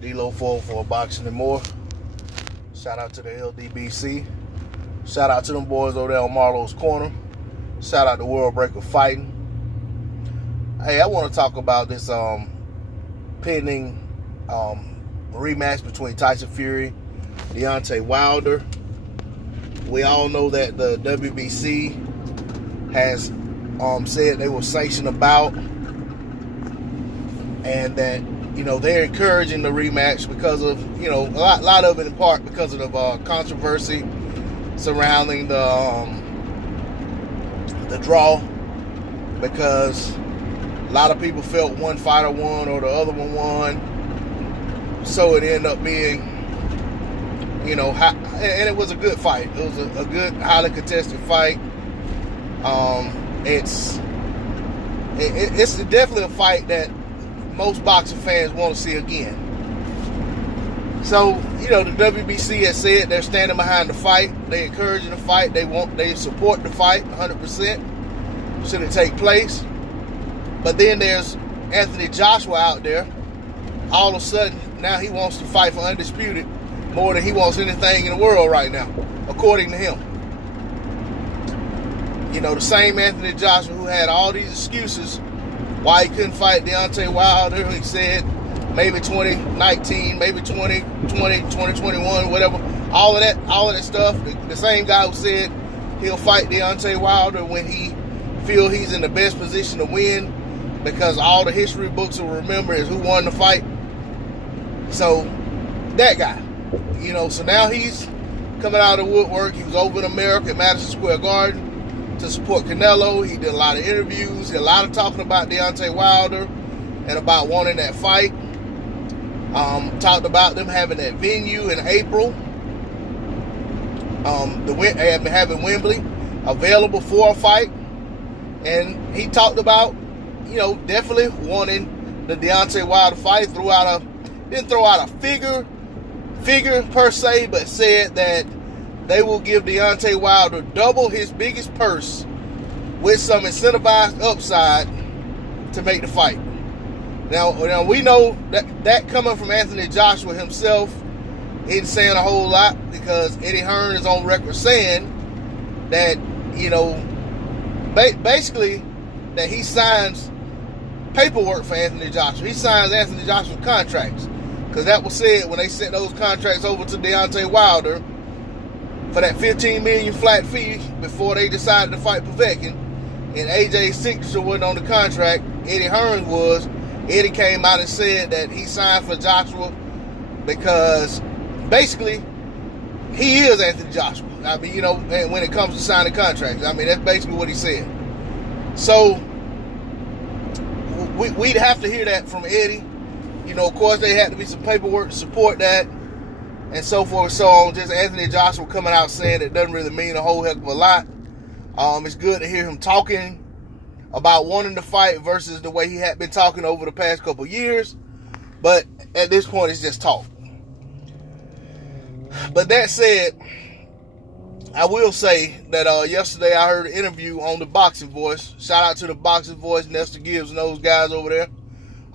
D-Lo for Boxing and More. Shout out to the LDBC. Shout out to them boys over there on Marlowe's Corner. Shout out to World Breaker Fighting. Hey, I want to talk about this pending rematch between Tyson Fury, Deontay Wilder. We all know that the WBC has said they will sanction a bout, and that they're encouraging the rematch because of a lot of it in part because of the controversy surrounding the draw, because a lot of people felt one fighter won or the other one won, so it ended up being and it was a good fight. It was a good, highly contested fight. It's definitely a fight that most boxing fans want to see again. So, the WBC has said they're standing behind the fight. They're encouraging the fight. They support the fight 100%. Should it take place? But then there's Anthony Joshua out there. All of a sudden, now he wants to fight for Undisputed more than he wants anything in the world right now, according to him. The same Anthony Joshua who had all these excuses why he couldn't fight Deontay Wilder. He said maybe 2019, maybe 2020, 2021, whatever. All of that stuff. The same guy who said he'll fight Deontay Wilder when he feel he's in the best position to win, because all the history books will remember is who won the fight. So that guy, so now he's coming out of the woodwork. He was over in America at Madison Square Garden to support Canelo. He did a lot of interviews, did a lot of talking about Deontay Wilder and about wanting that fight. Talked about them having that venue in April. Having Wembley available for a fight. And he talked about, definitely wanting the Deontay Wilder fight. Didn't throw out a figure per se, but said that they will give Deontay Wilder double his biggest purse with some incentivized upside to make the fight. Now we know that coming from Anthony Joshua himself isn't saying a whole lot, because Eddie Hearn is on record saying that, basically that he signs paperwork for Anthony Joshua. He signs Anthony Joshua's contracts, because that was said when they sent those contracts over to Deontay Wilder for that $15 million flat fee before they decided to fight Povetkin, and AJ's signature wasn't on the contract. Eddie Hearn was. Eddie came out and said that he signed for Joshua because basically he is Anthony Joshua. I mean, when it comes to signing contracts, I mean, that's basically what he said. So we'd have to hear that from Eddie. Of course, there had to be some paperwork to support that, and so forth and so on. Just Anthony Joshua coming out saying it doesn't really mean a whole heck of a lot. It's good to hear him talking about wanting to fight versus the way he had been talking over the past couple years. But at this point, it's just talk. But that said, I will say that yesterday I heard an interview on the Boxing Voice. Shout out to the Boxing Voice, Nestor Gibbs and those guys over there.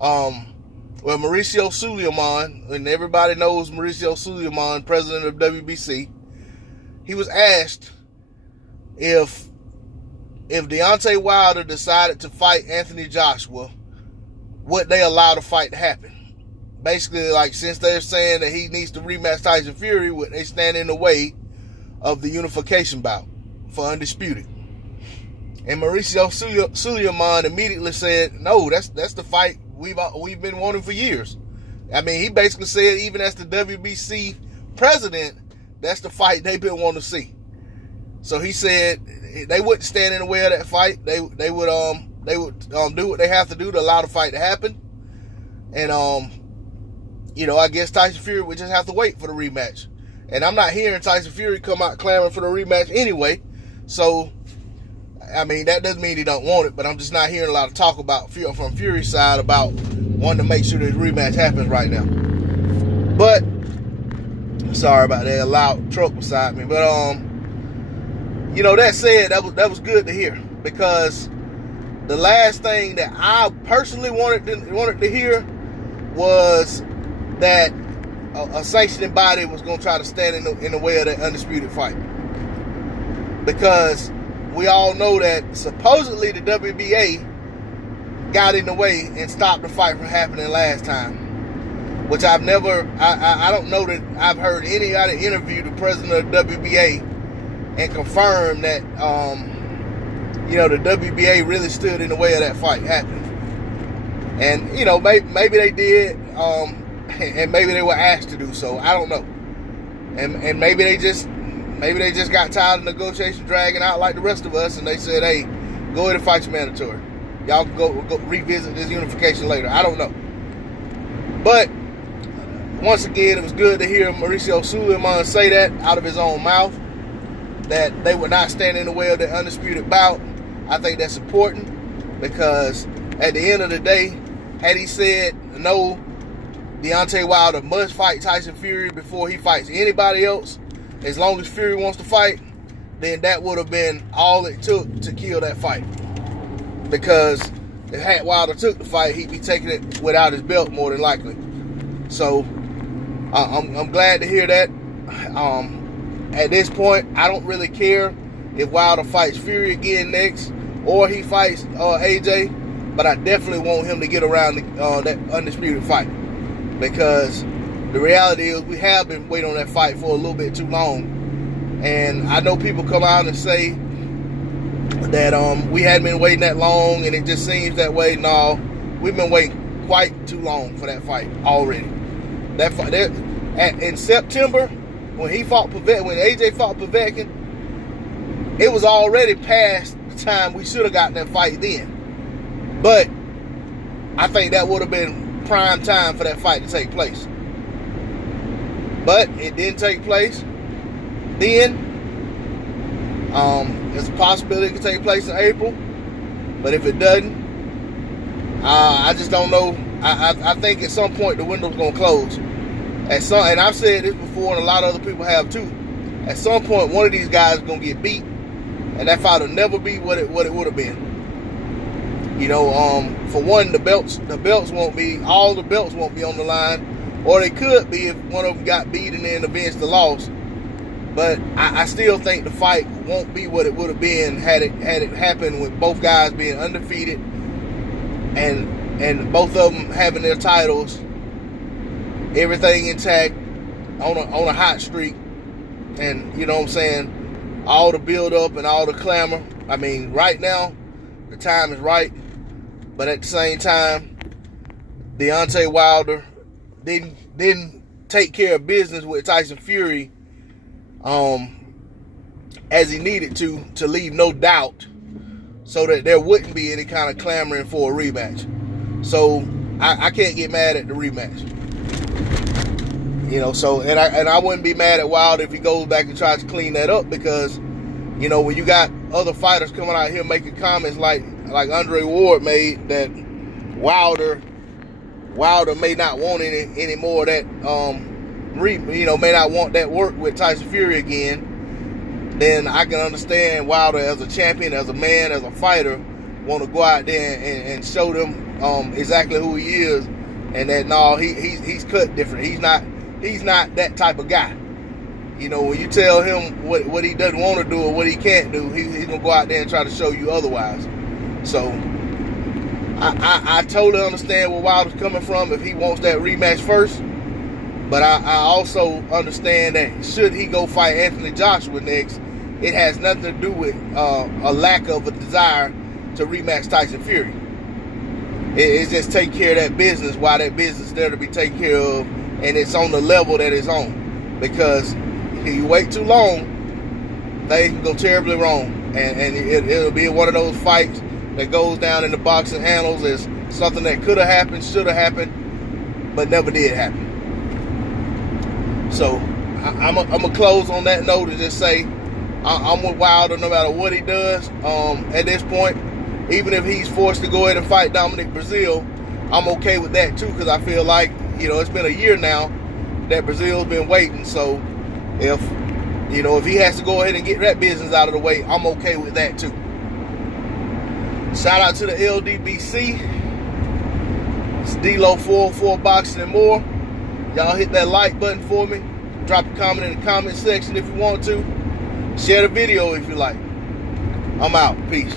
Well, Mauricio Sulaiman, and everybody knows Mauricio Sulaiman, president of WBC, he was asked if Deontay Wilder decided to fight Anthony Joshua, would they allow the fight to happen? Basically, since they're saying that he needs to rematch Tyson Fury, would they stand in the way of the unification bout for Undisputed? And Mauricio Sulaiman immediately said, no, that's the fight we've been wanting for years. I mean, he basically said, even as the WBC president, that's the fight they've been wanting to see. So he said they wouldn't stand in the way of that fight. They would do what they have to do to allow the fight to happen. And I guess Tyson Fury would just have to wait for the rematch. And I'm not hearing Tyson Fury come out clamoring for the rematch anyway. So, I mean, that doesn't mean he don't want it, but I'm just not hearing a lot of talk about from Fury's side about wanting to make sure the rematch happens right now. But sorry about that, a loud truck beside me. But that said, that was good to hear, because the last thing that I personally wanted to hear was that a sanctioning body was going to try to stand in the way of that Undisputed fight. Because we all know that supposedly the WBA got in the way and stopped the fight from happening last time. Which I don't know that I've heard anybody interview the president of the WBA and confirm that, the WBA really stood in the way of that fight happening. And, maybe they did, and maybe they were asked to do so. I don't know. And maybe they just got tired of negotiations dragging out like the rest of us, and they said, hey, go ahead and fight your mandatory. Y'all can go revisit this unification later. I don't know. But once again, it was good to hear Mauricio Sulaiman say that out of his own mouth, that they would not stand in the way of the Undisputed bout. I think that's important, because at the end of the day, had he said no, Deontay Wilder must fight Tyson Fury before he fights anybody else, as long as Fury wants to fight, then that would have been all it took to kill that fight. Because if had Wilder took the fight, he'd be taking it without his belt more than likely. So I'm glad to hear that. At this point, I don't really care if Wilder fights Fury again next, or he fights AJ, but I definitely want him to get around that Undisputed fight, because the reality is we have been waiting on that fight for a little bit too long. And I know people come out and say that we hadn't been waiting that long and it just seems that way. No, we've been waiting quite too long for that fight already. That fight in September, when AJ fought Povetkin, it was already past the time we should have gotten that fight then. But I think that would have been prime time for that fight to take place. But it didn't take place then. There's a possibility it could take place in April. But if it doesn't, I just don't know. I think at some point the window's going to close. And I've said this before, and a lot of other people have too. At some point, one of these guys is going to get beat, and that fight will never be what it would have been. For one, all the belts won't be on the line, or they could be if one of them got beat and then avenged the loss. But I still think the fight won't be what it would have been had it happened with both guys being undefeated and both of them having their titles, everything intact, on a hot streak, and you know what I'm saying, all the build up and all the clamor. I mean, right now the time is right, but at the same time, Deontay Wilder didn't take care of business with Tyson Fury as he needed to leave no doubt, so that there wouldn't be any kind of clamoring for a rematch. So I can't get mad at the rematch. So I wouldn't be mad at Wilder if he goes back and tries to clean that up, because when you got other fighters coming out here making comments like Andre Ward made, that Wilder may not want any more of that may not want that work with Tyson Fury again, then I can understand Wilder as a champion, as a man, as a fighter, want to go out there and show them exactly who he is, and that he's cut different. He's not that type of guy. When you tell him what he doesn't want to do or what he can't do, he's gonna go out there and try to show you otherwise. So I totally understand where Wilder's coming from if he wants that rematch first. But I also understand that should he go fight Anthony Joshua next, it has nothing to do with a lack of a desire to rematch Tyson Fury. It's just take care of that business while that business is there to be taken care of, and it's on the level that it's on. Because if you wait too long, things can go terribly wrong, and it'll be one of those fights that goes down in the boxing annals as something that could have happened, should have happened, but never did happen. So I'm gonna close on that note and just say I'm with Wilder no matter what he does. At this point, even if he's forced to go ahead and fight Dominic Breazeale, I'm okay with that too, because I feel like it's been a year now that Breazeale's been waiting. So if he has to go ahead and get that business out of the way, I'm okay with that too. Shout out to the LDBC. It's D-Lo 404 Boxing and More. Y'all hit that like button for me. Drop a comment in the comment section if you want to. Share the video if you like. I'm out. Peace.